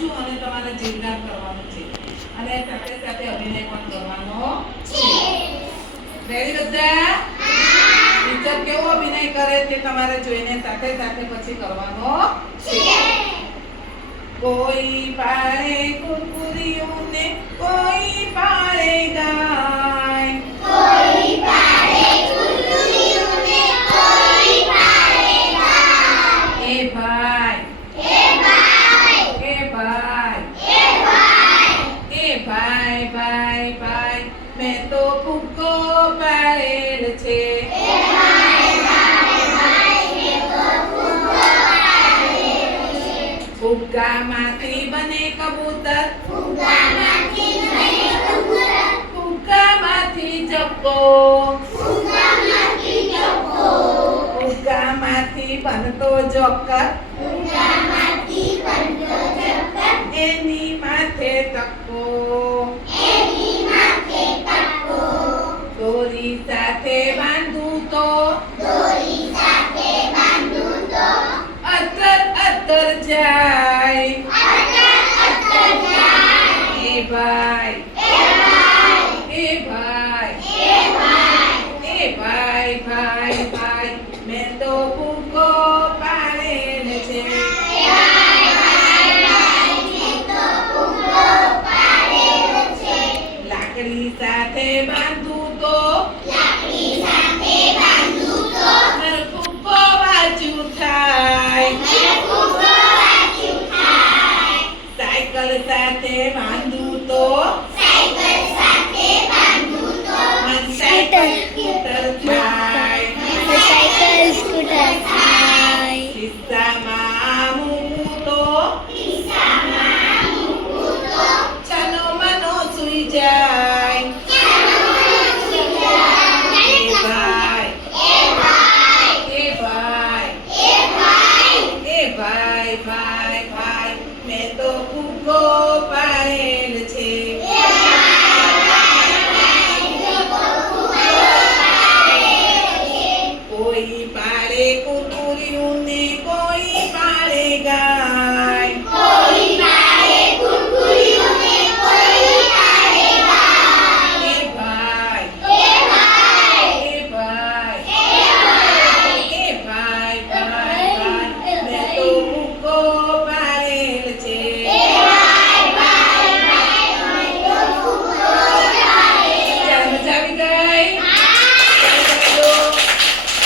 છું અને તમારે જીવદાન કરવાનું છે અને સાથે સાથે અભિનય પણ કરવાનો છે. રેડી બધા? ટીચર કેવો અભિનય કરે તે તમારે જોઈને સાથે સાથે પછી કરવાનો છે. કોઈ પાળે કુરકુરીઓને કોઈ પાળે ગાય, કોઈ પાળે કુરકુરીઓને કોઈ પાળે ગાય. એ ભાઈ એ ભાઈ એ ભાઈ એ ભાઈ એ ભાઈ ભાઈ ભાઈ મેં તો ફુગ્ગો પાડેલ છે. એ ભાઈ ભાઈ ભાઈ મેં તો ફુગ્ગો પાડેલો છે. ફુગ્ગામાંથી બને કબૂતર, ફુગ્ગામાંથી બને કબૂતર, ફુગ્ગામાંથી ચક્કો, ફુગ્ગામાંથી ચક્કો, ફુગ્ગામાંથી બનતો જોકર, ફુગ્ગામાંથી બનતો ચક્કર, એની માથે તક્કો, એની માથે તક્કો. દોરી સાથે બાંધું તો દોરી સાથે બાંધું તો અતર અતર જાય. અતર અતર જાય. એ ભાઈ એ ભાઈ એ ભાઈ એ ભાઈ એ ભાઈ ભાઈ ભાઈ મેં તો ફુગ્ગો પાડેલ છે. એ ભાઈ ભાઈ ભાઈ મેં તો ફુગ્ગો પાડેલો છે. લાકડી સાથે બાંધું તો લાકડી સાથે બાંધું તો મારો ફુગ્ગો વાંચું થાય. મને ફુગ્ગો વાંચ્યું થાય. સાયકલ સાથે બાંધું તો સાયકલ સાથે બાંધું તો મને સાયકલ